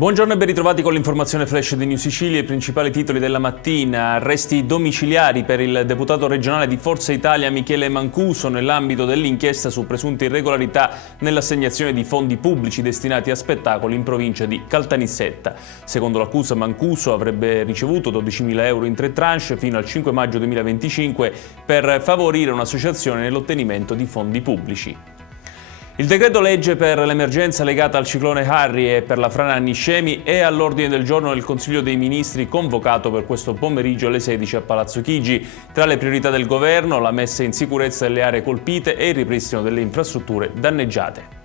Buongiorno e ben ritrovati con l'informazione flash di New Sicilia. I principali titoli della mattina: arresti domiciliari per il deputato regionale di Forza Italia Michele Mancuso nell'ambito dell'inchiesta su presunte irregolarità nell'assegnazione di fondi pubblici destinati a spettacoli in provincia di Caltanissetta. Secondo l'accusa, Mancuso avrebbe ricevuto 12.000 euro in 3 tranche fino al 5 maggio 2025 per favorire un'associazione nell'ottenimento di fondi pubblici. Il decreto legge per l'emergenza legata al ciclone Harry e per la frana Niscemi è all'ordine del giorno del Consiglio dei Ministri convocato per questo pomeriggio alle 16 a Palazzo Chigi. Tra le priorità del governo, la messa in sicurezza delle aree colpite e il ripristino delle infrastrutture danneggiate.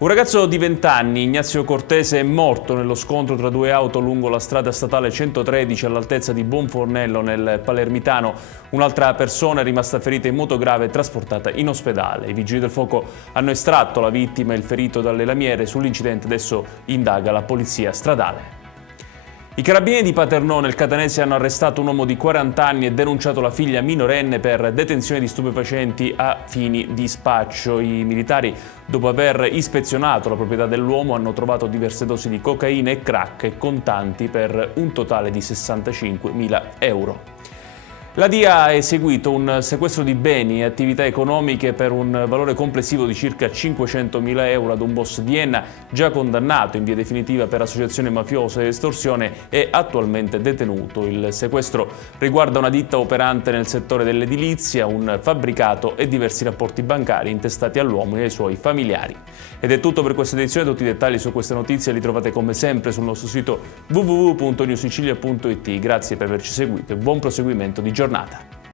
Un ragazzo di 20 anni, Ignazio Cortese, è morto nello scontro tra due auto lungo la strada statale 113 all'altezza di Buonfornello nel Palermitano. Un'altra persona è rimasta ferita in modo grave e trasportata in ospedale. I vigili del fuoco hanno estratto la vittima e il ferito dalle lamiere. Sull'incidente adesso indaga la polizia stradale. I carabinieri di Paternò nel Catanese hanno arrestato un uomo di 40 anni e denunciato la figlia minorenne per detenzione di stupefacenti a fini di spaccio. I militari, dopo aver ispezionato la proprietà dell'uomo, hanno trovato diverse dosi di cocaina e crack e contanti per un totale di 65.000 euro. La DIA ha eseguito un sequestro di beni e attività economiche per un valore complessivo di circa 500.000 euro ad un boss di Enna, già condannato in via definitiva per associazione mafiosa e estorsione e attualmente detenuto. Il sequestro riguarda una ditta operante nel settore dell'edilizia, un fabbricato e diversi rapporti bancari intestati all'uomo e ai suoi familiari. Ed è tutto per questa edizione. Tutti i dettagli su queste notizie li trovate come sempre sul nostro sito www.newsicilia.it. Grazie per averci seguito e buon proseguimento di giornata.